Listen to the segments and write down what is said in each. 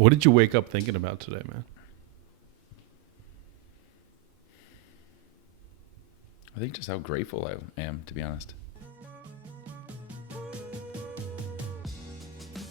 What did you wake up thinking about today, man? I think just how grateful I am, to be honest.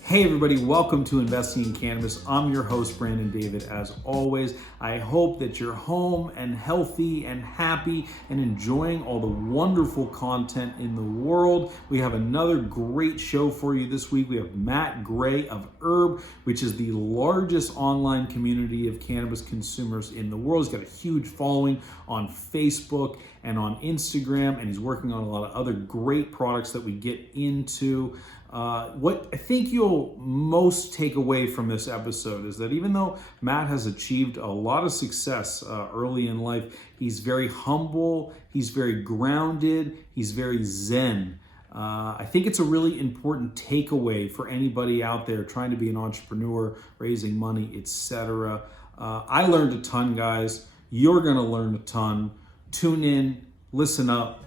Hey everybody, welcome to Investing in Cannabis. I'm your host, Brandon David. As always, I hope that you're home and healthy and happy and enjoying all the wonderful content in the world. We have another great show for you this week. We have Matt Gray of Herb, which is the largest online community of cannabis consumers in the world. He's got a huge following on Facebook and on Instagram, and he's working on a lot of other great products that we get into. What I think you'll most take away from this episode is that even though Matt has achieved a lot of success early in life, he's very humble, he's very grounded, he's very zen. I think it's a really important takeaway for anybody out there trying to be an entrepreneur, raising money, etc. I learned a ton, guys. You're going to learn a ton. Tune in, listen up,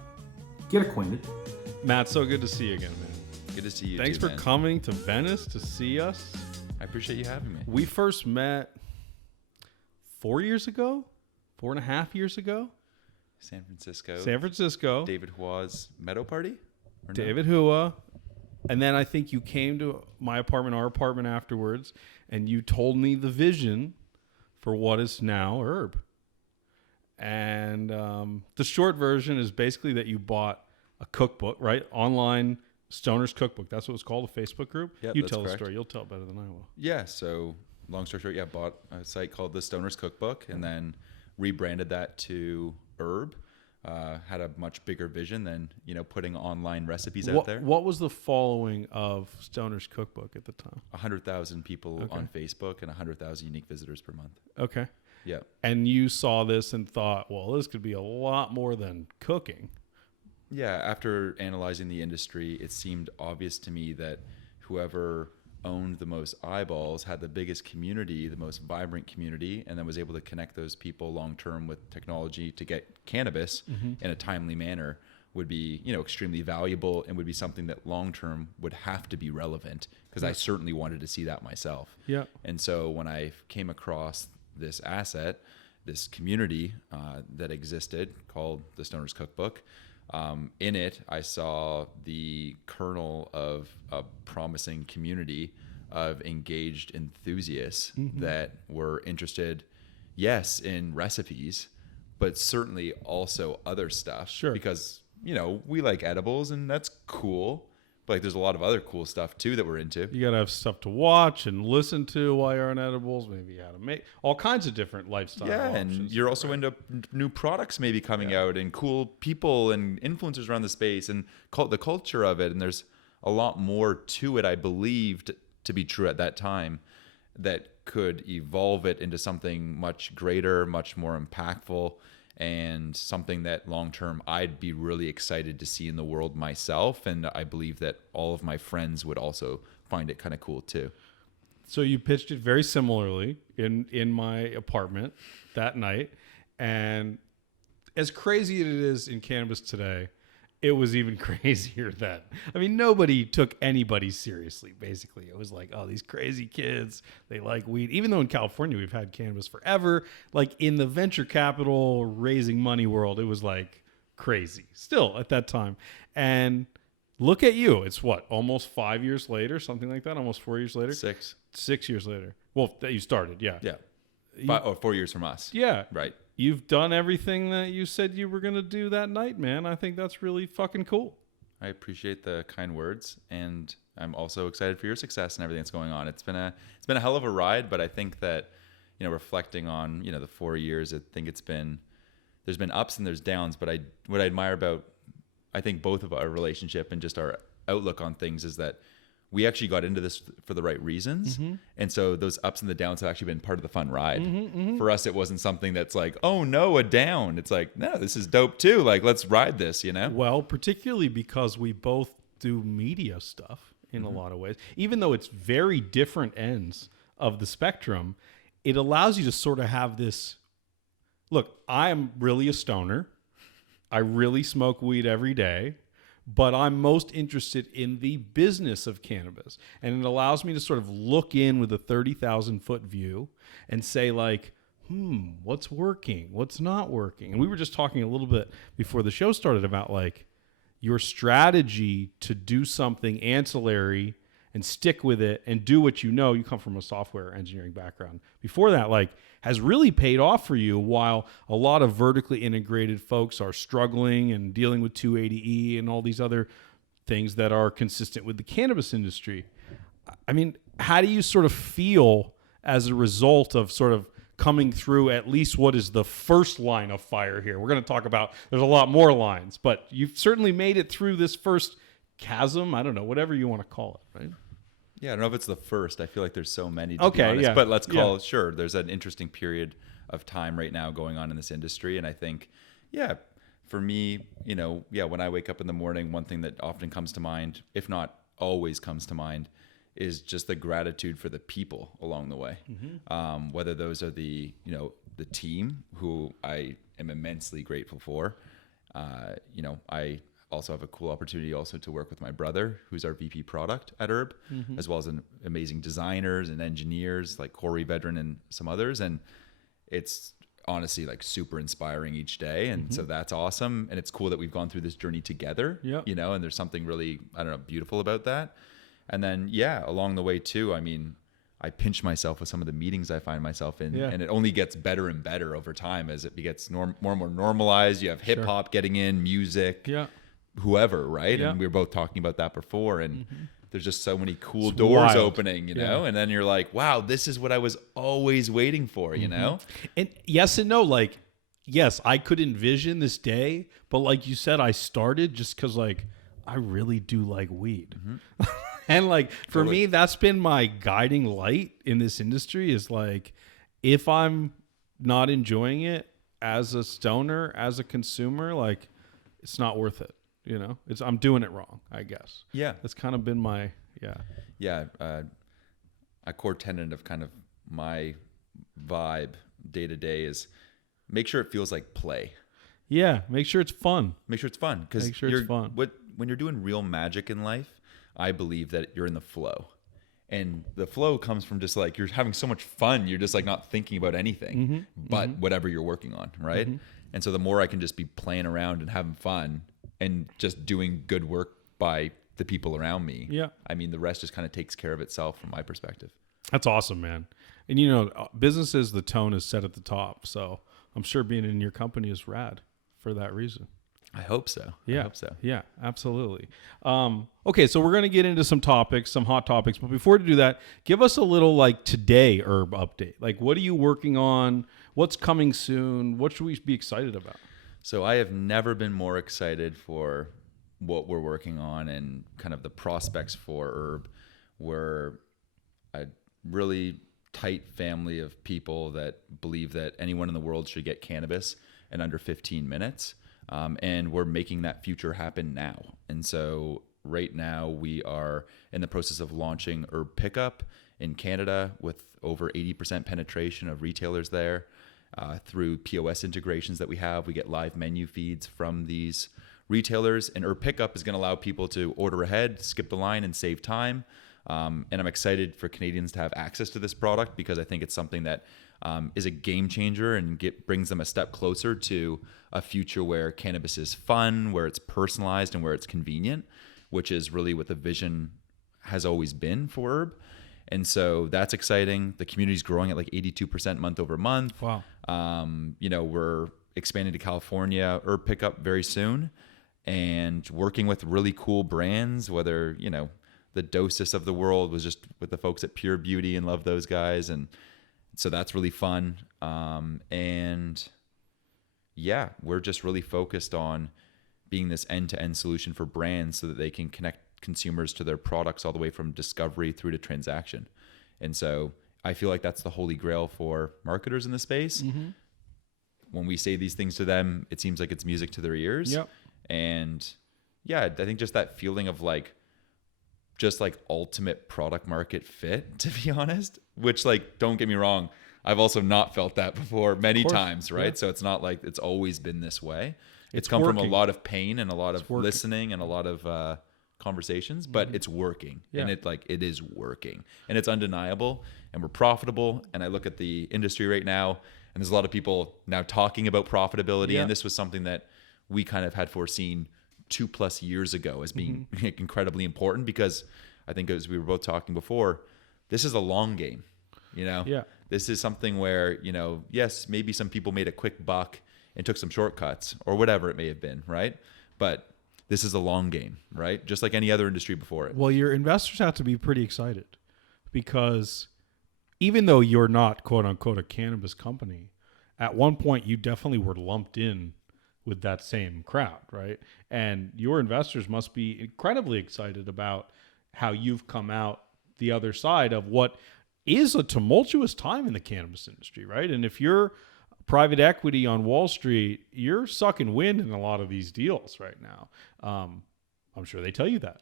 get acquainted. Matt, so good to see you again, man. Good to see you. Thanks too, for man. coming to Venice to see us. I appreciate you having me. We first met 4 years ago, 4.5 years ago. San Francisco. David David Hua's Meadow Party? Or no? David Hua. And then I think you came to my apartment, our apartment afterwards, and you told me the vision for what is now Herb. And the short version is basically that you bought a cookbook, right? Online Stoners Cookbook. That's what it's called, a Facebook group. Yep, You that's tell correct. the story. You'll tell it better than I will. Yeah, so long story short, bought a site called the Stoners Cookbook and then rebranded that to Herb. Had a much bigger vision than, putting online recipes out there. What was the following of Stoners Cookbook at the time? 100,000 people on Facebook and 100,000 unique visitors per month. Okay. Yeah. And you saw this and thought, well, this could be a lot more than cooking. Yeah, after analyzing the industry, it seemed obvious to me that whoever owned the most eyeballs had the biggest community, the most vibrant community, and then was able to connect those people long-term with technology to get cannabis in a timely manner would be, extremely valuable and would be something that long-term would have to be relevant because I certainly wanted to see that myself. Yeah. And so when I came across this asset, this community that existed called the Stoners Cookbook, in it, I saw the kernel of a promising community of engaged enthusiasts that were interested, yes, in recipes, but certainly also other stuff. Sure. Because, we like edibles and that's cool. But there's a lot of other cool stuff too that we're into. You got to have stuff to watch and listen to while you're on edibles, maybe how to make all kinds of different lifestyle options. And you're also into new products maybe coming out and cool people and influencers around the space and the culture of it. And there's a lot more to it, I believed to be true at that time, that could evolve it into something much greater, much more impactful, and something that long-term I'd be really excited to see in the world myself. And I believe that all of my friends would also find it kind of cool too. So you pitched it very similarly in my apartment that night. And as crazy as it is in cannabis today, it was even crazier then. I mean, nobody took anybody seriously, basically. It was like, oh, these crazy kids, they like weed. Even though in California we've had cannabis forever, like in the venture capital raising money world, it was like crazy still at that time. And look at you. It's what, almost 5 years later, something like that? Almost 4 years later? 6 years later. Well, that you started, yeah. Yeah. 4 years from us. Yeah. Right. You've done everything that you said you were going to do that night, man. I think that's really fucking cool. I appreciate the kind words, and I'm also excited for your success and everything that's going on. It's been a hell of a ride, but I think that, reflecting on, the 4 years, I think there's been ups and there's downs, but what I admire about, I think, both of our relationship and just our outlook on things is that we actually got into this for the right reasons. And so those ups and the downs have actually been part of the fun ride. For us, it wasn't something that's like, oh no, a down. It's like, no, this is dope too. Like, let's ride this, Well, particularly because we both do media stuff in a lot of ways. Even though it's very different ends of the spectrum, it allows you to sort of have this, look, I am really a stoner. I really smoke weed every day. but I'm most interested in the business of cannabis. And it allows me to sort of look in with a 30,000 foot view and say like, what's working? What's not working? And we were just talking a little bit before the show started about like your strategy to do something ancillary and stick with it and do what you know. You come from a software engineering background. Before that, like, has really paid off for you, while a lot of vertically integrated folks are struggling and dealing with 280E and all these other things that are consistent with the cannabis industry. I mean, how do you sort of feel as a result of sort of coming through at least what is the first line of fire here? We're going to talk about, there's a lot more lines, but you've certainly made it through this first chasm. I don't know, whatever you want to call it, right? Yeah, I don't know if it's the first. I feel like there's so many, to be honest. Yeah. But let's call it, sure, there's an interesting period of time right now going on in this industry. And I think, yeah, for me, when I wake up in the morning, one thing that often comes to mind, if not always comes to mind, is just the gratitude for the people along the way. Mm-hmm. Whether those are the team, who I am immensely grateful for. I also have a cool opportunity also to work with my brother, who's our VP product at Herb, as well as amazing designers and engineers like Corey Vedran and some others. And it's honestly like super inspiring each day. And so that's awesome. And it's cool that we've gone through this journey together, and there's something really, beautiful about that. And then, along the way too, I mean, I pinch myself with some of the meetings I find myself in, and it only gets better and better over time as it gets more and more normalized. You have hip hop getting in, music, whoever, right? And we were both talking about that before, and there's just so many cool doors opening, and then you're like, wow, this is what I was always waiting for, you know? And yes and no, like, yes, I could envision this day, but like you said, I started just because like I really do like weed. And like for me, that's been my guiding light in this industry, is like, if I'm not enjoying it as a stoner, as a consumer, like it's not worth it. I'm doing it wrong, I guess. Yeah. That's kind of been my, a core tenet of kind of my vibe day to day is make sure it feels like play. Yeah. Make sure it's fun. Because when you're doing real magic in life, I believe that you're in the flow. And the flow comes from just like, you're having so much fun. You're just like not thinking about anything but whatever you're working on, right? And so the more I can just be playing around and having fun and just doing good work by the people around me, I mean, the rest just kind of takes care of itself from my perspective. That's awesome, man. And businesses, the tone is set at the top. So I'm sure being in your company is rad for that reason. I hope so. Yeah, absolutely. Okay, so we're going to get into some topics, some hot topics. But before we do that, give us a little like today Herb update. Like, what are you working on? What's coming soon? What should we be excited about? So I have never been more excited for what we're working on and kind of the prospects for Herb. We're a really tight family of people that believe that anyone in the world should get cannabis in under 15 minutes. And we're making that future happen now. And so right now we are in the process of launching Herb Pickup in Canada with over 80% penetration of retailers there. Through POS integrations that we have, we get live menu feeds from these retailers. And Herb Pickup is going to allow people to order ahead, skip the line, and save time. And I'm excited for Canadians to have access to this product because I think it's something that is a game changer and brings them a step closer to a future where cannabis is fun, where it's personalized, and where it's convenient, which is really what the vision has always been for Herb. And so that's exciting. The community's growing at like 82% month over month. Wow. We're expanding to California, Herb Pickup very soon, and working with really cool brands, whether, the Dosis of the world was just with the folks at Pure Beauty, and love those guys. And so that's really fun. We're just really focused on being this end-to-end solution for brands so that they can connect consumers to their products all the way from discovery through to transaction. And so I feel like that's the holy grail for marketers in the space. When we say these things to them, it seems like it's music to their ears. And I think just that feeling of just ultimate product market fit, to be honest, which don't get me wrong, I've also not felt that before many times, right? So it's not like it's always been this way. It's come from a working. lot of pain and a lot of working. listening and a lot of conversations, but it's working. Yeah. And it is working, and it's undeniable, and we're profitable. And I look at the industry right now, and there's a lot of people now talking about profitability. Yeah. And this was something that we kind of had foreseen 2+ years ago as being incredibly important, because I think, as we were both talking before, this is a long game, Yeah. This is something where, yes, maybe some people made a quick buck and took some shortcuts or whatever it may have been, right? But this is a long game, right? Just like any other industry before it. Well, your investors have to be pretty excited, because even though you're not, quote unquote, a cannabis company, at one point you definitely were lumped in with that same crowd, right? And your investors must be incredibly excited about how you've come out the other side of what is a tumultuous time in the cannabis industry, right? And if you're private equity on Wall Street, you're sucking wind in a lot of these deals right now. I'm sure they tell you that.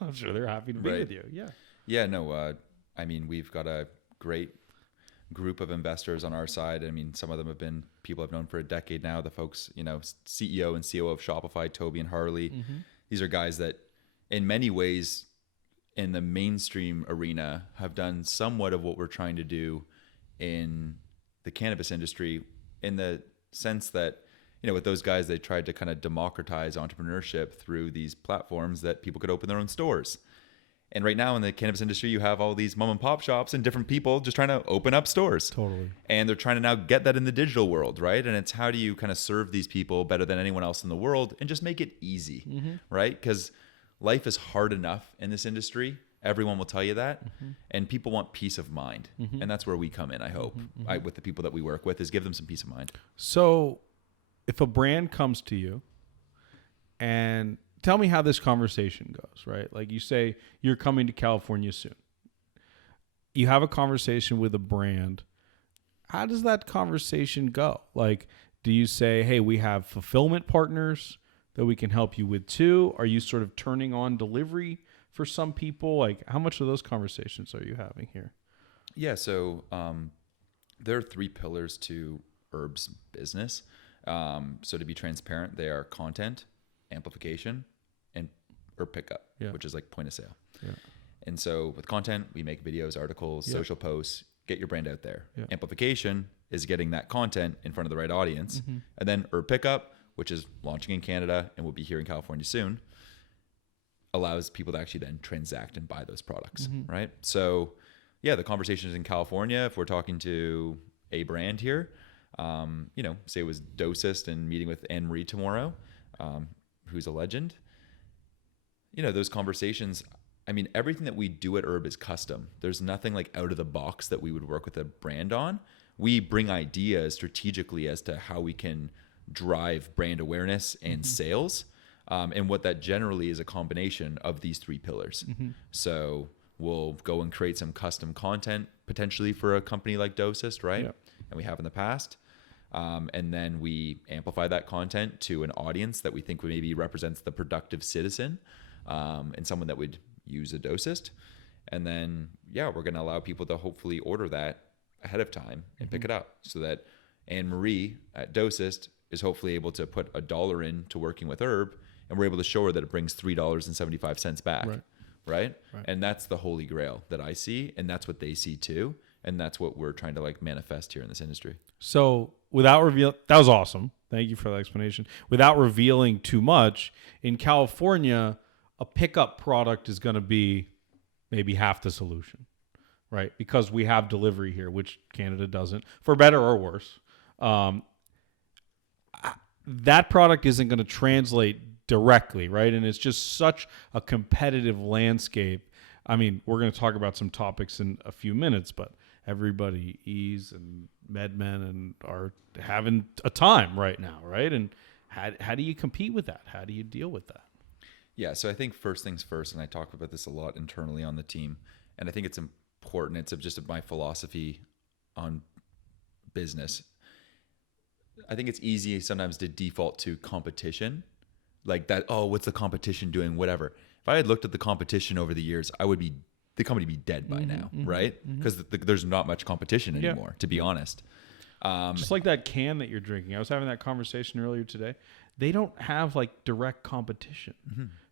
I'm sure they're happy to be Right. with you. Yeah. Yeah, no, I mean, we've got a great group of investors on our side. I mean, some of them have been people I've known for a decade now. The folks, CEO and COO of Shopify, Toby and Harley. These are guys that in many ways in the mainstream arena have done somewhat of what we're trying to do in the cannabis industry, in the sense that, with those guys, they tried to kind of democratize entrepreneurship through these platforms that people could open their own stores. And right now in the cannabis industry, you have all these mom and pop shops and different people just trying to open up stores. Totally. And they're trying to now get that in the digital world, right? And it's how do you kind of serve these people better than anyone else in the world and just make it easy, right? Because life is hard enough in this industry. Everyone will tell you that. And people want peace of mind. And that's where we come in, I hope, with the people that we work with, is give them some peace of mind. So if a brand comes to you, and tell me how this conversation goes, right? Like you say, you're coming to California soon. You have a conversation with a brand. How does that conversation go? Like, do you say, hey, we have fulfillment partners that we can help you with too? Are you sort of turning on delivery for some people? Like, how much of those conversations are you having here? Yeah, so there are 3 pillars to Herb's business. So to be transparent, they are content, amplification, and herb pickup, which is like point of sale. Yeah. And so with content, we make videos, articles, social posts, get your brand out there. Yeah. Amplification is getting that content in front of the right audience. And then herb pickup, which is launching in Canada and will be here in California soon, allows people to actually then transact and buy those products, right? So yeah, the conversation is in California. If we're talking to a brand here, say it was Dosist and meeting with Anne-Marie tomorrow, who's a legend. Those conversations, I mean, everything that we do at Herb is custom. There's nothing like out of the box that we would work with a brand on. We bring ideas strategically as to how we can drive brand awareness and sales. And what that generally is a combination of these 3 pillars. So we'll go and create some custom content potentially for a company like Dosist, right? Yep. And we have in the past. And then we amplify that content to an audience that we think maybe represents the productive citizen, and someone that would use a Dosist. And then, we're going to allow people to hopefully order that ahead of time and pick it up, so that Anne-Marie at Dosist is hopefully able to put $1 into working with Herb, and we're able to show her that it brings $3.75 back. Right? And that's the holy grail that I see, and that's what they see too. And that's what we're trying to like manifest here in this industry. So without that was awesome. Thank you for that explanation. Without revealing too much, in California, a pickup product is going to be maybe half the solution, right? Because we have delivery here, which Canada doesn't, for better or worse. That product isn't going to translate directly, right? And it's just such a competitive landscape. I mean, we're going to talk about some topics in a few minutes, but everybody, Ease and MedMen, and are having a time right now, right? And how do you compete with that? How do you deal with that? Yeah, so I think first things first, and I talk about this a lot internally on the team, and I think it's important. It's just my philosophy on business. I think it's easy sometimes to default to competition, like that. Oh, what's the competition doing? Whatever. If I had looked at the competition over the years, the company would be dead by now, right? Because there's not much competition anymore, to be honest. Just like that can that you're drinking. I was having that conversation earlier today. They don't have like direct competition.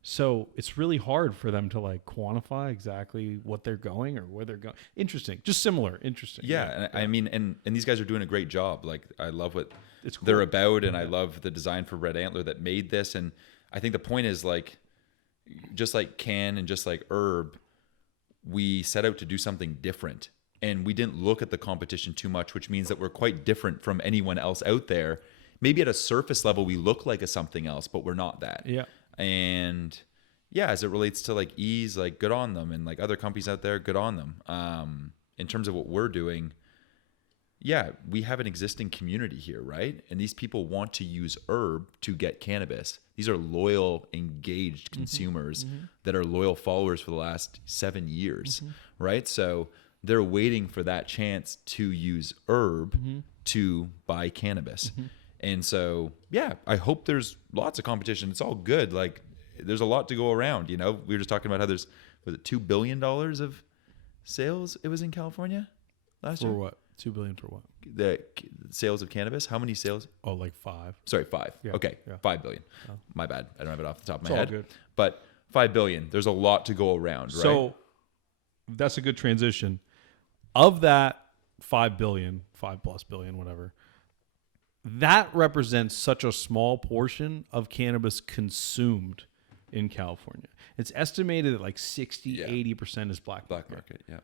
So it's really hard for them to like quantify exactly what they're going or where they're going. Interesting. Just similar. Interesting. Yeah. I mean, and these guys are doing a great job. Like, I love what It's cool. they're about, and I love the design for Red Antler that made this. And I think the point is, like, just like Can and just like Herb, we set out to do something different. And we didn't look at the competition too much, which means that we're quite different from anyone else out there. Maybe at a surface level, we look like a something else, but we're not that. Yeah. And yeah, as it relates to like ease, like good on them, and like other companies out there, good on them. In terms of what we're doing, yeah, we have an existing community here, right? And these people want to use herb to get cannabis. These are loyal, engaged consumers that are loyal followers for the last 7 years, right? So they're waiting for that chance to use herb to buy cannabis. And so, yeah, I hope there's lots of competition. It's all good. Like, there's a lot to go around. You know, we were just talking about how there's, was it $2 billion of sales it was in California last year? For what? $2 billion for what? The sales of cannabis. How many sales? Oh, like 5. Sorry, 5. Yeah, Okay, yeah. 5 billion. My bad. I don't have it off the top of my all head. good. But 5 billion. There's a lot to go around, right? So that's a good transition. Of that 5 billion, 5 plus billion, whatever, that represents such a small portion of cannabis consumed in California. It's estimated that like 60, 80% is black market. Yeah.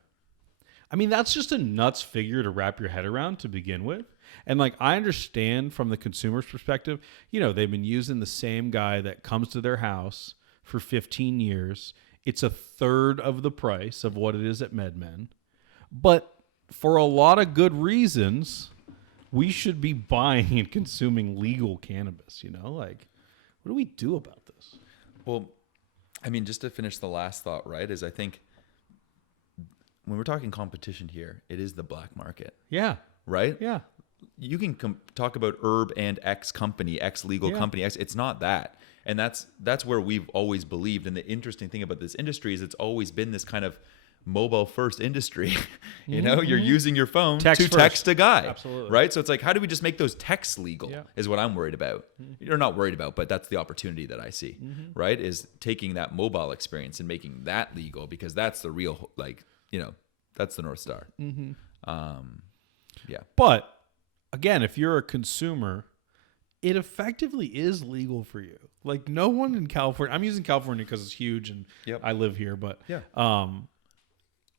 I mean, that's just a nuts figure to wrap your head around to begin with. And like, I understand from the consumer's perspective, you know, they've been using the same guy that comes to their house for 15 years. It's a third of the price of what it is at MedMen. But for a lot of good reasons, we should be buying and consuming legal cannabis, you know? Like, what do we do about this? Well, I mean, just to finish the last thought, right, is I think when we're talking competition here, it is the black market, Yeah. right? Yeah. You can talk about herb and X company, X legal company, X. It's not that. And that's where we've always believed. And the interesting thing about this industry is it's always been this kind of mobile first industry. You know, you're using your phone to text a guy. Absolutely. Right? So it's like, how do we just make those texts legal Yeah. is what I'm worried about. You're not worried about, but that's the opportunity that I see, right? Is taking that mobile experience and making that legal, because that's the real, like, you know, that's the North Star. Yeah. But again, if you're a consumer, it effectively is legal for you. Like, no one in California, I'm using California because it's huge and I live here, but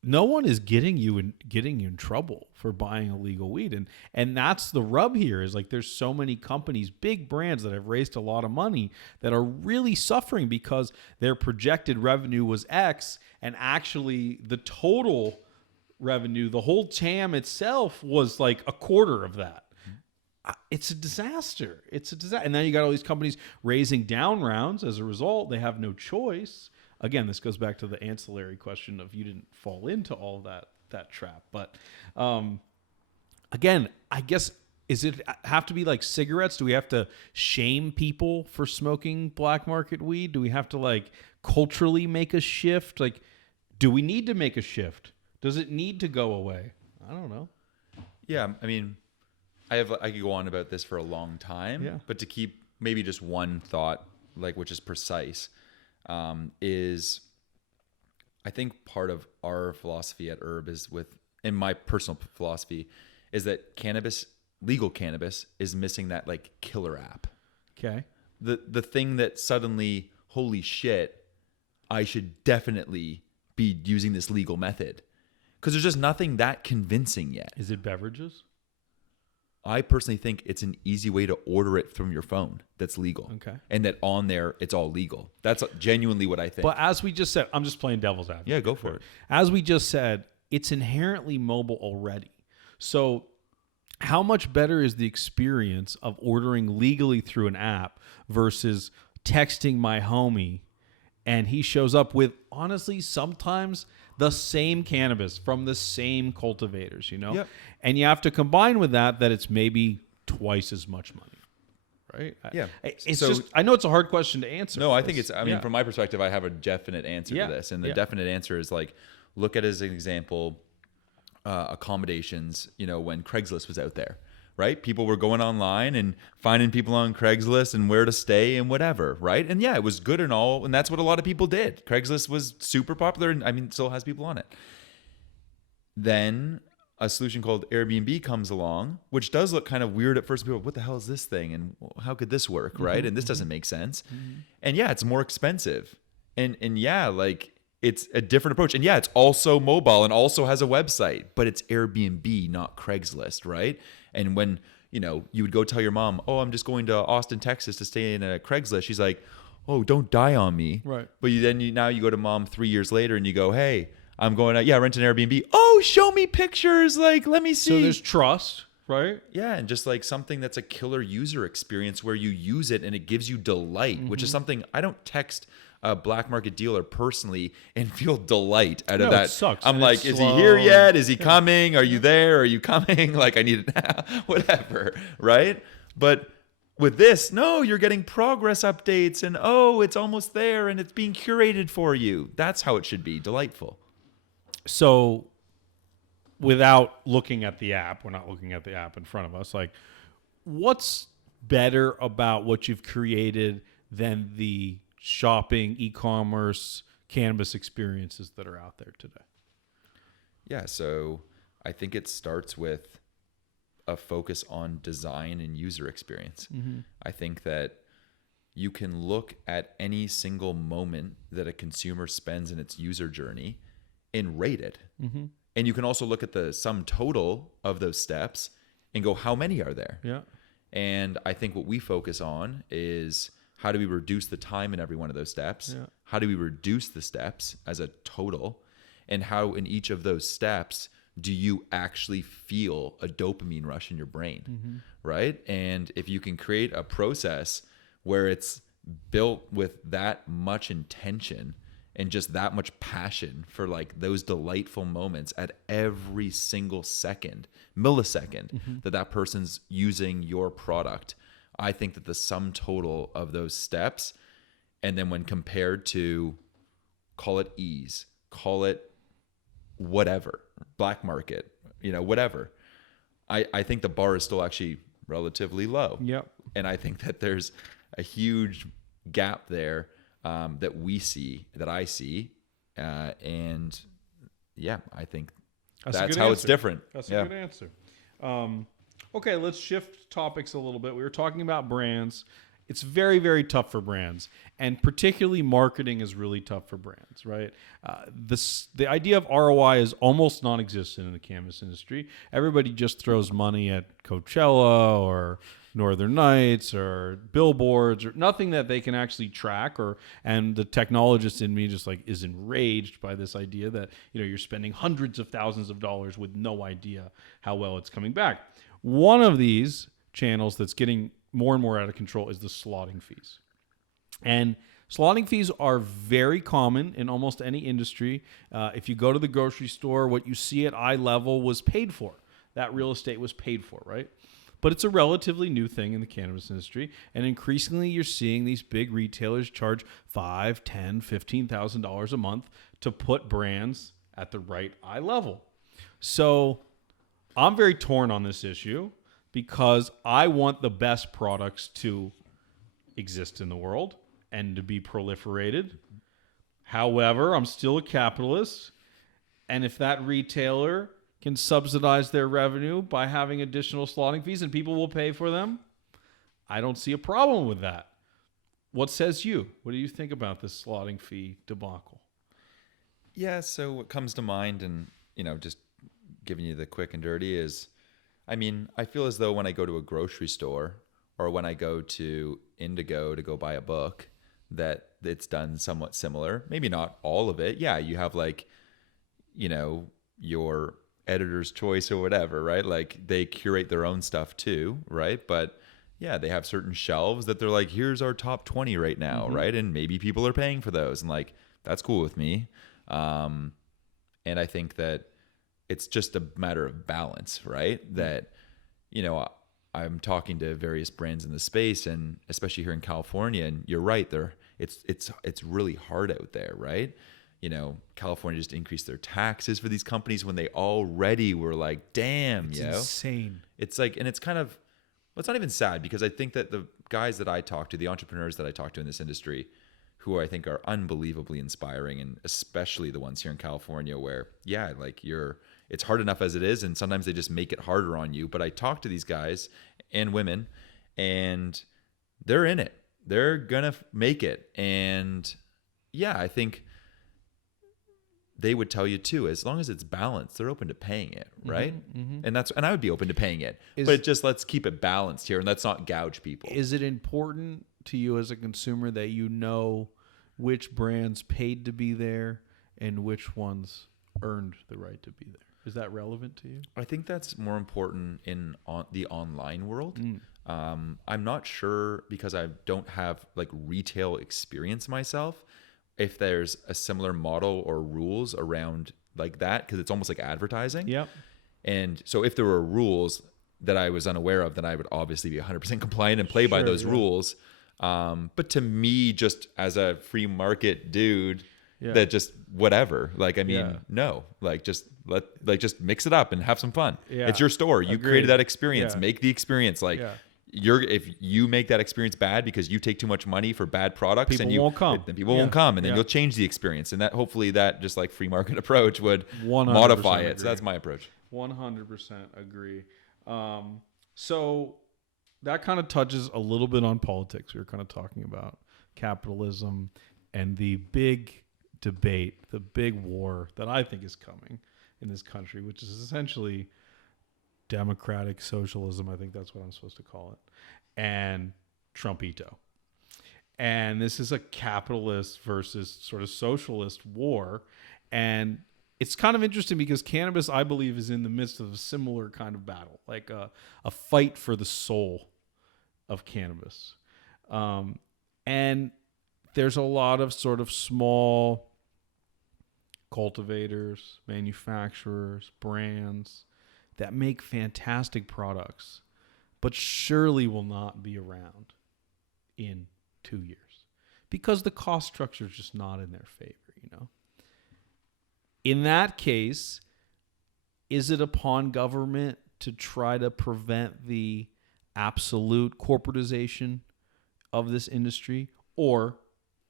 no one is getting you in trouble for buying illegal weed. And that's the rub here, is like, there's so many companies, big brands that have raised a lot of money that are really suffering because their projected revenue was X, and actually the total revenue, the whole TAM itself, was like a quarter of that. It's a disaster. And now you got all these companies raising down rounds as a result. They have no choice. Again, this goes back to the ancillary question of, you didn't fall into all that trap. But again, I guess, is it have to be like cigarettes? Do we have to shame people for smoking black market weed? Do we have to like culturally make a shift? Like, do we need to make a shift? Does it need to go away? I don't know. Yeah. I mean, I could go on about this for a long time, but to keep maybe just one thought, like, which is precise, is I think part of our philosophy at Herb is in my personal philosophy, is that legal cannabis is missing that like killer app. Okay. The thing that suddenly, holy shit, I should definitely be using this legal method. Because there's just nothing that convincing yet. Is it beverages? I personally think it's an easy way to order it from your phone that's legal. Okay. And that on there, it's all legal. That's genuinely what I think. But as we just said, I'm just playing devil's advocate. Yeah, go for it. As we just said, it's inherently mobile already. So how much better is the experience of ordering legally through an app versus texting my homie and he shows up with, honestly, sometimes the same cannabis from the same cultivators, you know? Yep. And you have to combine with that it's maybe twice as much money, right? Yeah. It's just, I know it's a hard question to answer. No, I think from my perspective, I have a definite answer to this. And the definite answer is, like, look at, as an example, accommodations, you know, when Craigslist was out there, right? People were going online and finding people on Craigslist and where to stay and whatever, right? And yeah, it was good and all, and that's what a lot of people did. Craigslist was super popular, and I mean, still has people on it. Then a solution called Airbnb comes along, which does look kind of weird at first. People, what the hell is this thing, and how could this work, right? And this doesn't make sense. And yeah, it's more expensive, and yeah, like it's a different approach. And yeah, it's also mobile and also has a website, but it's Airbnb, not Craigslist, right? And when, you know, you would go tell your mom, oh, I'm just going to Austin, Texas to stay in a Craigslist, she's like, oh, don't die on me. Right. But now you go to mom 3 years later and you go, hey, I'm going to, rent an Airbnb. Oh, show me pictures. Like, let me see. So there's trust, right? Yeah, and just like something that's a killer user experience where you use it and it gives you delight, which is something I don't text a black market dealer personally and feel delight out of that. It sucks. I'm And like, it's is he slow here yet? and- Is he coming? Are you there? Are you coming? Like, I need it now. Whatever, right? But with this, no, you're getting progress updates and oh, it's almost there and it's being curated for you. That's how it should be. Delightful. So without looking at the app, we're not looking at the app in front of us, like what's better about what you've created than the shopping, e-commerce, cannabis experiences that are out there today? Yeah, so I think it starts with a focus on design and user experience. I think that you can look at any single moment that a consumer spends in its user journey and rate it. And you can also look at the sum total of those steps and go, how many are there? Yeah. And I think what we focus on is how do we reduce the time in every one of those steps? Yeah. How do we reduce the steps as a total? And how in each of those steps do you actually feel a dopamine rush in your brain, right? And if you can create a process where it's built with that much intention and just that much passion for like those delightful moments at every single millisecond that person's using your product, I think that the sum total of those steps, and then when compared to, call it ease, call it whatever, black market, whatever, I think the bar is still actually relatively low. Yep. And I think that there's a huge gap there that I see. And yeah, I think that's how it's different. That's a good answer. Okay, let's shift topics a little bit. We were talking about brands. It's very, very tough for brands, and particularly marketing is really tough for brands, right? The idea of ROI is almost non-existent in the cannabis industry. Everybody just throws money at Coachella or Northern Nights or billboards or nothing that they can actually track. And the technologist in me just like is enraged by this idea that you're spending hundreds of thousands of dollars with no idea how well it's coming back. One of these channels that's getting more and more out of control is the slotting fees. And slotting fees are very common in almost any industry. If you go to the grocery store, what you see at eye level was paid for. That real estate was paid for, right? But it's a relatively new thing in the cannabis industry. And increasingly, you're seeing these big retailers charge $5,000, $10,000, $15,000 a month to put brands at the right eye level. So I'm very torn on this issue, because I want the best products to exist in the world and to be proliferated. However, I'm still a capitalist. And if that retailer can subsidize their revenue by having additional slotting fees and people will pay for them, I don't see a problem with that. What says you? What do you think about this slotting fee debacle? Yeah, so what comes to mind, and just giving you the quick and dirty, is I feel as though when I go to a grocery store or when I go to Indigo to go buy a book, that it's done somewhat similar. Maybe not all of it. Yeah, you have your editor's choice or whatever, right? Like they curate their own stuff too, right? But yeah, they have certain shelves that they're like, here's our top 20 right now, right? And maybe people are paying for those, and like that's cool with me. And I think that it's just a matter of balance, right? That, I'm talking to various brands in the space, and especially here in California, and you're right, it's really hard out there, right? California just increased their taxes for these companies when they already were like, damn, It's insane. It's like, and it's kind of, well, it's not even sad, because I think that the guys that I talk to, the entrepreneurs that I talk to in this industry, who I think are unbelievably inspiring, and especially the ones here in California where, it's hard enough as it is, and sometimes they just make it harder on you. But I talk to these guys and women, and they're in it. They're gonna make it. And yeah, I think they would tell you too, as long as it's balanced, they're open to paying it, right? Mm-hmm. And I would be open to paying it. But just let's keep it balanced here, and let's not gouge people. Is it important to you as a consumer that you know which brands paid to be there and which ones earned the right to be there? Is that relevant to you? I think that's more important in the online world. I'm not sure, because I don't have like retail experience myself, if there's a similar model or rules around like that, because it's almost like advertising. Yep. And so if there were rules that I was unaware of, then I would obviously be 100% compliant and play by those rules. But to me, just as a free market dude, that just whatever, like, I mean, no, like just just mix it up and have some fun. Yeah. It's your store. You created that experience. Make the experience. Like if you make that experience bad because you take too much money for bad products, people won't come. Then people won't come, and then you'll change the experience. And that hopefully that just like free market approach would modify it. So that's my approach. 100% agree. So that kind of touches a little bit on politics. We were kind of talking about capitalism and the big debate, the big war that I think is coming in this country, which is essentially democratic socialism. I think that's what I'm supposed to call it. And Trumpito. And this is a capitalist versus sort of socialist war. And it's kind of interesting because cannabis, I believe, is in the midst of a similar kind of battle, like a fight for the soul of cannabis. And there's a lot of sort of small cultivators, manufacturers, brands that make fantastic products, but surely will not be around in 2 years because the cost structure is just not in their favor, In that case, is it upon government to try to prevent the absolute corporatization of this industry? Or,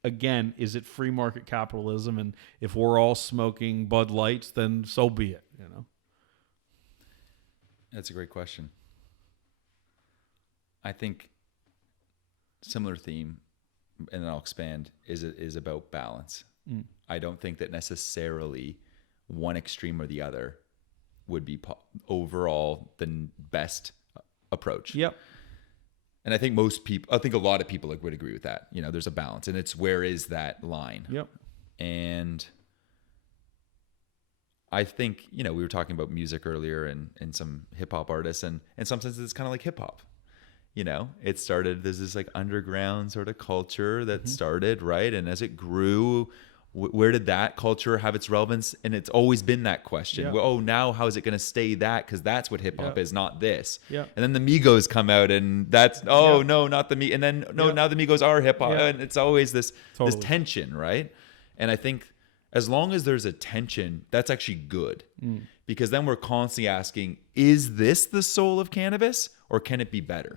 again, is it free market capitalism? And if we're all smoking Bud Lights, then so be it, That's a great question. I think similar theme, and then I'll expand, is about balance. I don't think that necessarily one extreme or the other would be overall the best approach. Yep. And I think a lot of people would agree with that. There's a balance, and it's where is that line? Yep. And I think, we were talking about music earlier and some hip hop artists, and in some senses it's kind of like hip hop. It started, there's this like underground sort of culture that started, right? And as it grew, where did that culture have its relevance? And it's always been that question. Yeah. Well, now how is it going to stay that? Because that's what hip hop is, not this. Yeah. And then the Migos come out, and that's no, not the Migos. And then now the Migos are hip hop, and it's always this tension, right? And I think as long as there's a tension, that's actually good, because then we're constantly asking, is this the soul of cannabis, or can it be better?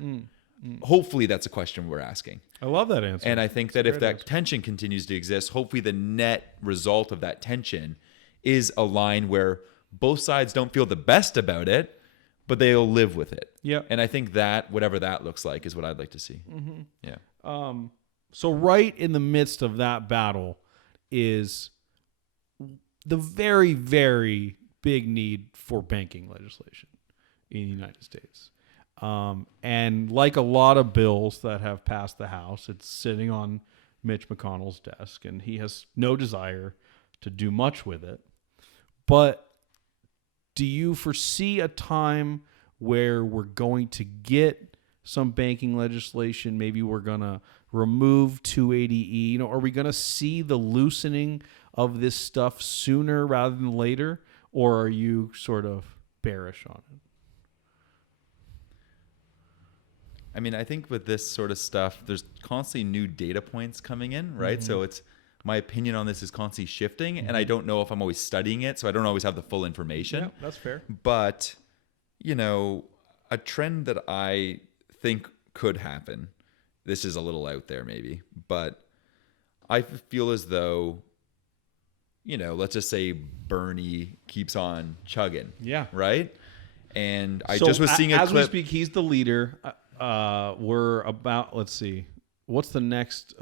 Hopefully that's a question we're asking. I love that answer. And I think that if that tension continues to exist, hopefully the net result of that tension is a line where both sides don't feel the best about it, but they'll live with it. Yeah. And I think that whatever that looks like is what I'd like to see. Mm-hmm. Yeah. So right in the midst of that battle is the very, very big need for banking legislation in the United States. And like a lot of bills that have passed the House, it's sitting on Mitch McConnell's desk, and he has no desire to do much with it. But do you foresee a time where we're going to get some banking legislation? Maybe we're going to remove 280E. Are we going to see the loosening of this stuff sooner rather than later? Or are you sort of bearish on it? I mean, I think with this sort of stuff, there's constantly new data points coming in, right? So it's my opinion on this is constantly shifting, and I don't know if I'm always studying it, so I don't always have the full information. Yeah, that's fair. But, you know, a trend that I think could happen, this is a little out there maybe, but I feel as though, you know, let's just say Bernie keeps on chugging. Yeah. Right? And I So just was seeing a as clip. we speak, he's the leader. We're about, let's see, what's the next?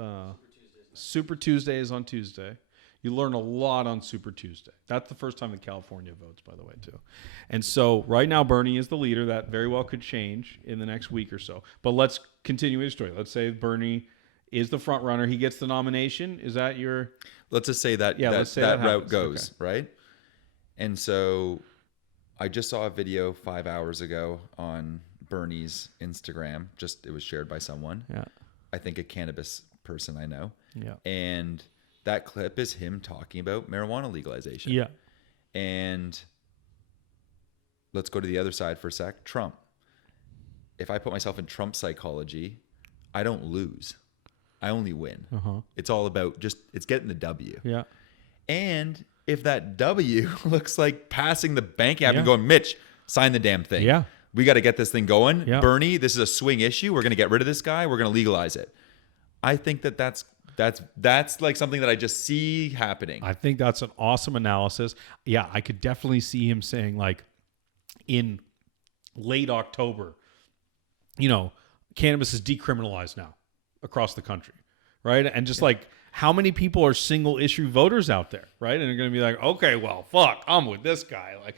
Super Tuesday is on Tuesday. You learn a lot on Super Tuesday. That's the first time that California votes, by the way, too. And so right now, Bernie is the leader. That very well could change in the next week or so. But let's continue his story. Let's say Bernie is the front runner. He gets the nomination. Is that your... Let's just say that let's say that that route happens. goes, Okay. right? And so I just saw a video 5 hours ago on Bernie's Instagram. It was shared by someone. Yeah. I think a cannabis person I know. Yeah. And that clip is him talking about marijuana legalization. Yeah. And let's go to the other side for a sec. Trump. If I put myself in Trump psychology, I don't lose. I only win. Uh-huh. It's all about it's getting the W. Yeah. And if that W looks like passing the bank app Yeah. and going, Mitch, sign the damn thing. Yeah. We got to get this thing going. Yeah. Bernie, this is a swing issue. We're going to get rid of this guy. We're going to legalize it. I think that's like something that I just see happening. I think that's an awesome analysis. Yeah, I could definitely see him saying, like, in late October, you know, cannabis is decriminalized now across the country, right? And just like, how many people are single issue voters out there, right? And they're going to be like, okay, well, fuck, I'm with this guy. Like,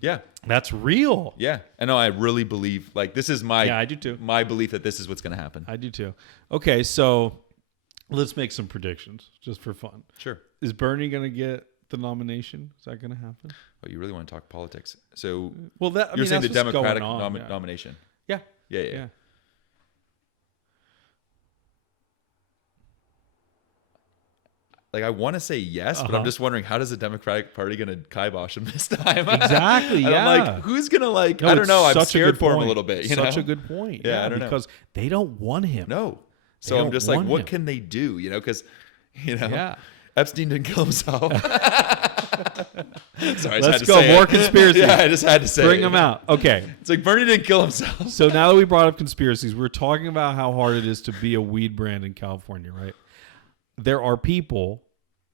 Yeah. that's real. Yeah. I know. I really believe, like, this is I do too. my belief that this is what's going to happen. I do too. Okay, so let's make some predictions just for fun. Sure. Is Bernie going to get the nomination? Is that going to happen? Oh, you really want to talk politics. So Well, that, I you're mean, saying the that's what's going Democratic on. Yeah. nomination. Yeah. Yeah. Like, I want to say yes, but I'm just wondering, how does the Democratic Party going to kibosh him this time? Exactly, And yeah. I'm like, who's going to, like, No, I don't it's know. I'm such a scared good for him a point. little bit. You Such know? a good point. Yeah, I don't know. Because they don't want him. No. They So I'm don't just like, want what him. can they do? You know, because, you know, Yeah. Epstein didn't kill himself. Sorry, I just had Let's to go. say More it. conspiracies. Yeah, I just had to say Bring it. them out. Okay. It's like Bernie didn't kill himself. So now that we brought up conspiracies, we're talking about how hard it is to be a weed brand in California, right? There are people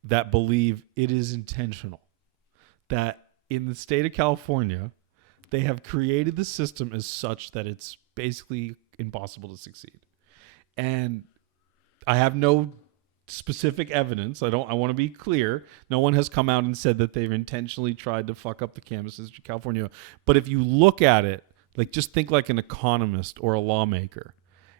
that believe it is intentional, that in the state of California, they have created the system as such that it's basically impossible to succeed. And I have no specific evidence. I want to be clear. No one has come out and said that they've intentionally tried to fuck up the cannabis industry in California. But if you look at it, like, just think like an economist or a lawmaker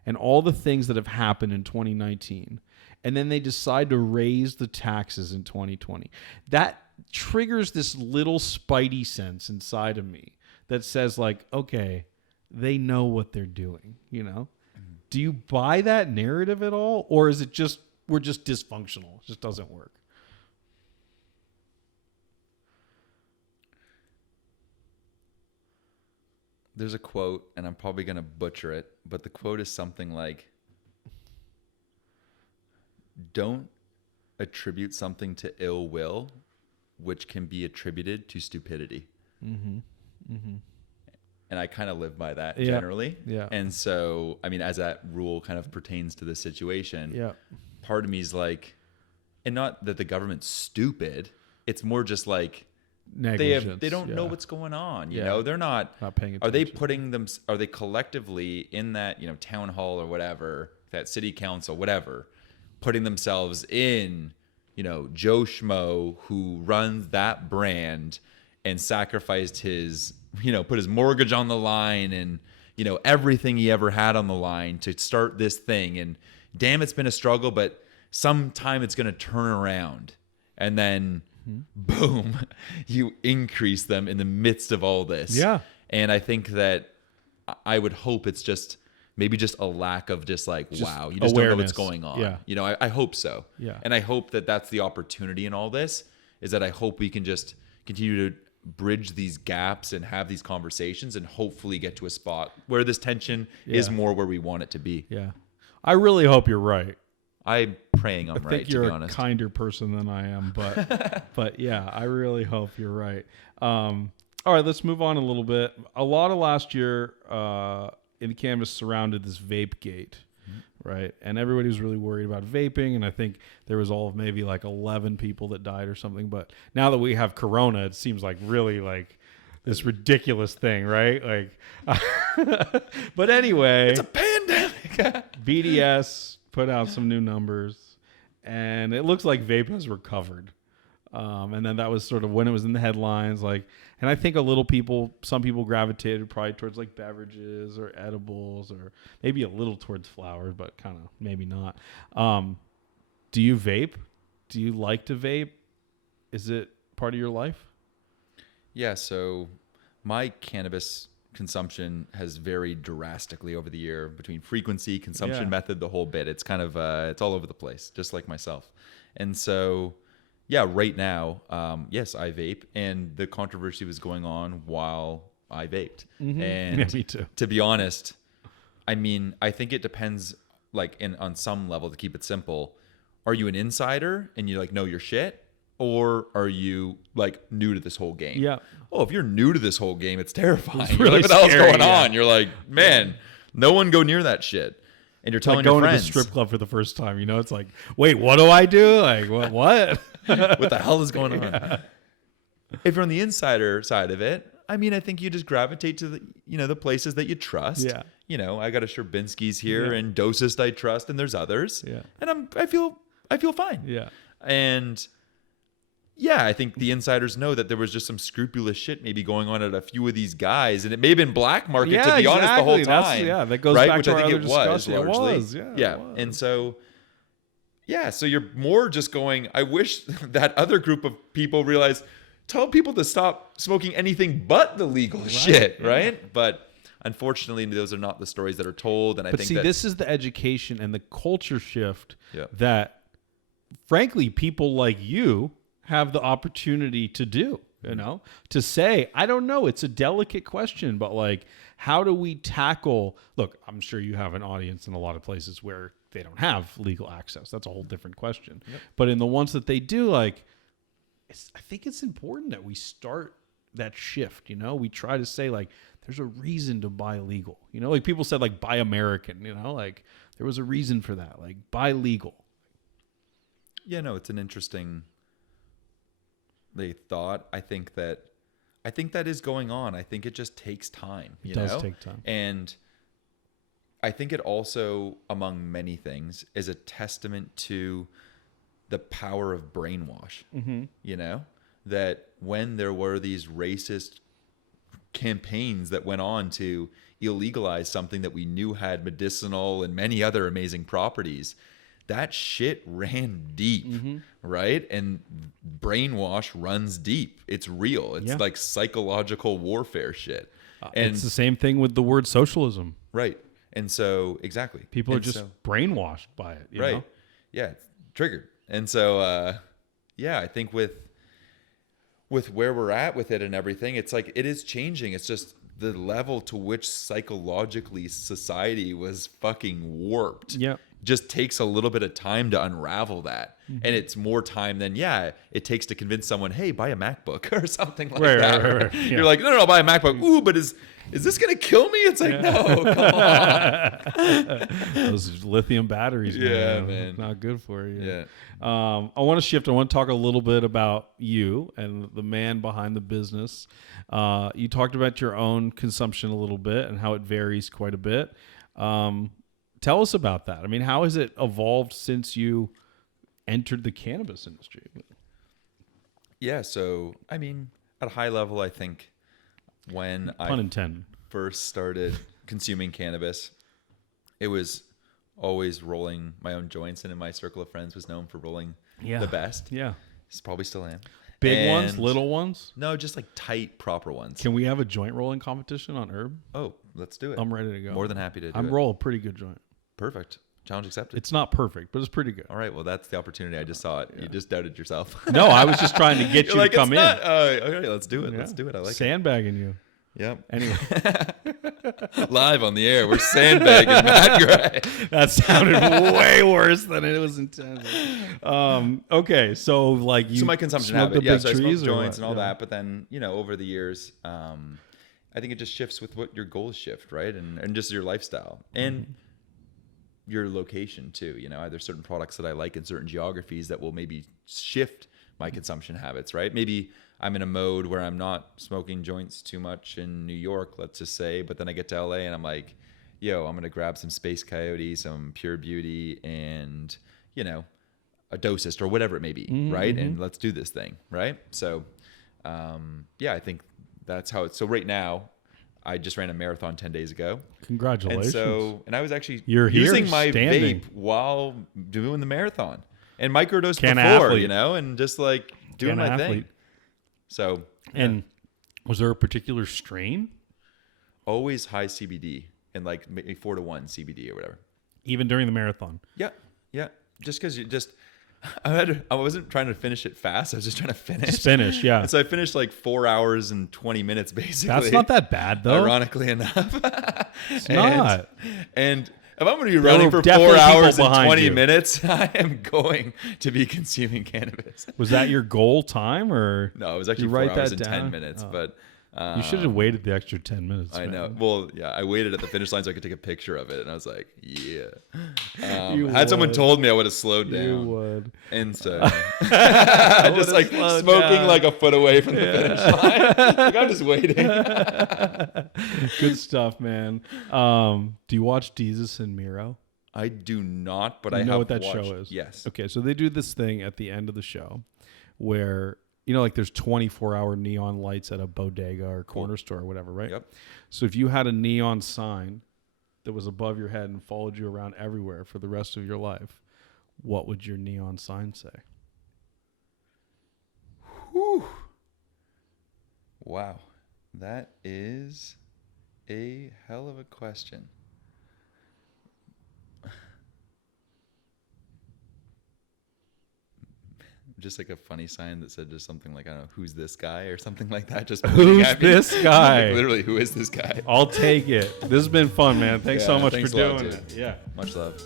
and all the things that have happened in 2019, and then they decide to raise the taxes in 2020. That triggers this little spidey sense inside of me that says, like, okay, they know what they're doing, you know? Do you buy that narrative at all? Or is it just, we're just dysfunctional? It just doesn't work. There's a quote, and I'm probably going to butcher it, but the quote is something like, don't attribute something to ill will, which can be attributed to stupidity. Mm-hmm. Mm-hmm. And I kind of live by that generally. Yeah. And so, I mean, as that rule kind of pertains to this situation, part of me is like, and not that the government's stupid, it's more just like, Negligence. they don't know what's going on. You Yeah. know, they're not paying Are they attention. putting them? Are they collectively in that, you know, town hall or whatever, that city council, whatever, putting themselves in, you know, Joe Schmo who runs that brand and sacrificed his, you know, put his mortgage on the line and, you know, everything he ever had on the line to start this thing. And damn, it's been a struggle, but sometime it's going to turn around. And then boom, you increase them in the midst of all this. Yeah. And I think that I would hope it's just maybe just a lack of just like, wow, you just don't know what's awareness. going on. Yeah. You know, I hope so. Yeah. And I hope that that's the opportunity in all this, is that I hope we can just continue to bridge these gaps and have these conversations and hopefully get to a spot where this tension is more where we want it to be. Yeah. I really hope you're right. I'm praying I'm I right, think to you're be a honest. kinder person than I am, but yeah, I really hope you're right. All right, let's move on a little bit. A lot of last year in the Cannabis surrounded this vape gate, right? And everybody was really worried about vaping, and I think there was all of maybe like 11 people that died or something. But now that we have Corona, it seems like really like this ridiculous thing, right? Like, but anyway, It's a pandemic. BDS put out some new numbers, and it looks like vape has recovered. And then that was sort of when it was in the headlines, like, and I think some people gravitated probably towards like beverages or edibles or maybe a little towards flowers, but kind of maybe not. Do you vape? Do you like to vape? Is it part of your life? Yeah, so my cannabis consumption has varied drastically over the year between frequency, consumption method, the whole bit. It's kind of it's all over the place, just like myself. And so, yeah, right now, yes, I vape, and the controversy was going on while I vaped. Mm-hmm. And Yeah, me too. To be honest, I mean, I think it depends, like on some level, to keep it simple. Are you an insider and you like know your shit? Or are you like new to this whole game? Yeah. Oh, if you're new to this whole game, it's terrifying. It's really what the hell's scary, going on? You're like, man, no one go near that shit. And you're telling Like your going to the friends, strip club for the first time, you know, it's like, wait, what do I do? Like, what? what the hell is going on? If you're on the insider side of it, I mean, I think you just gravitate to the places that you trust. Yeah. You know, I got a Sherbinski's here Yeah. and Dosist I trust, and there's others. Yeah. And I feel fine. Yeah. And yeah, I think the insiders know that there was just some scrupulous shit maybe going on at a few of these guys, and it may have been black market, to be honest, the whole time. That goes right? back Which to I our think other it was discussion. largely. It was, yeah. It was. And so, yeah, so you're more just going, I wish that other group of people realized, tell people to stop smoking anything but the legal shit, right? But unfortunately, those are not the stories that are told. And I But think see, that this is the education and the culture shift Yeah. that, frankly, people like you have the opportunity to do, you know, to say, I don't know, it's a delicate question, but like, how do we tackle, look, I'm sure you have an audience in a lot of places where they don't have legal access. That's a whole different question. Yep. But in the ones that they do, like, I think it's important that we start that shift, you know, we try to say like, there's a reason to buy legal, you know, like people said, like buy American, you know, like there was a reason for that, like buy legal. Yeah, no, it's an interesting thought. I think that is going on. I think it just takes time. It does take time. And I think it also, among many things, is a testament to the power of brainwash. Mm-hmm. You know, that when there were these racist campaigns that went on to illegalize something that we knew had medicinal and many other amazing properties, that shit ran deep, right? And brainwash runs deep. It's real. It's like psychological warfare shit. And it's the same thing with the word socialism. right. And so, exactly. People are And just so- brainwashed by it. You right. know? Yeah. It's triggered. And so, yeah, I think with where we're at with it and everything, it's like, it is changing. It's just the level to which psychologically society was fucking warped. Yeah. Just takes a little bit of time to unravel that. And it's more time than, it takes to convince someone, hey, buy a MacBook or something like that. Right. You're Yeah. like, no, I'll buy a MacBook. Ooh, but is this going to kill me? It's like, no, come on. Those lithium batteries, Yeah, man. man. Not good for you. Yeah. I want to shift. I want to talk a little bit about you and the man behind the business. You talked about your own consumption a little bit and how it varies quite a bit. Tell us about that. I mean, how has it evolved since you entered the cannabis industry? Yeah. So, I mean, at a high level, I think when Pun intended. first started consuming cannabis, it was always rolling my own joints, and in my circle of friends was known for rolling the best. Yeah. Probably still am. Big ones, And- little ones. No, just like tight, proper ones. Can we have a joint rolling competition on Herb? Oh, let's do it. I'm ready to go. More than happy to do I'm it. roll a pretty good joint. Perfect. Challenge accepted. It's not perfect, but it's pretty good. All right. Well, that's the opportunity. I just saw it. You just doubted yourself. No, I was just trying to get You're you like, to come it's in. not. Okay, let's do it. Yeah. Let's do it. I like it. Sandbagging you. Yep. Anyway. Live on the air, we're sandbagging Matt Gray. That sounded way worse than it was intended. Okay, so like you. So my consumption smoke habit, the yeah. big So I smoke trees or joints what? and all Yeah. that, but then over the years, I think it just shifts with what your goals shift, right, and just your lifestyle and your location too. There's certain products that I like in certain geographies that will maybe shift my consumption habits, right? Maybe I'm in a mode where I'm not smoking joints too much in New York, let's just say, but then I get to LA and I'm like, yo, I'm gonna grab some Space Coyote, some Pure Beauty, and a Dosist or whatever it may be, right? And let's do this thing, right? So, I think that's how it's. So right now, I just ran a marathon 10 days ago. Congratulations. And I was actually You're here, using my standing. vape while doing the marathon and microdose Can before, athlete. and just like doing Can my thing. athlete. So, And was there a particular strain, always high CBD and like maybe 4-to-1 CBD or whatever. even during the marathon? Yeah. Just because I wasn't trying to finish it fast. I was just trying to finish. Just finish, yeah. And so I finished like 4 hours and 20 minutes basically. That's not that bad though. Ironically enough. It's not. And if I'm going to be running were for definitely 4 people hours and behind 20 you. minutes, I am going to be consuming cannabis. Was that your goal time or? No, it was actually You 4 write hours that and 10 down? minutes. Oh. But You should have waited the extra 10 minutes. I man. know. Well, yeah, I waited at the finish line so I could take a picture of it, and I was like, "Yeah." You Had someone would. told me, I would have slowed down. You would. And so, just like slowed smoking down. like a foot away from the finish line. Like I'm just waiting. Good stuff, man. Do you watch Jesus and Miro? I do not, but I You know have what that watched, show is? Yes. Okay, so they do this thing at the end of the show where, like there's 24-hour neon lights at a bodega or corner store or whatever, right? Yep. So if you had a neon sign that was above your head and followed you around everywhere for the rest of your life, what would your neon sign say? Whew. Wow, that is a hell of a question. Just like a funny sign that said just something like, I don't know, who's this guy or something like that. Just pointing Who's at me. this guy? Like, literally, who is this guy? I'll take it. This has been fun, man. Thanks so Yeah, much thanks for a lot, doing dude. it. Yeah. Much love.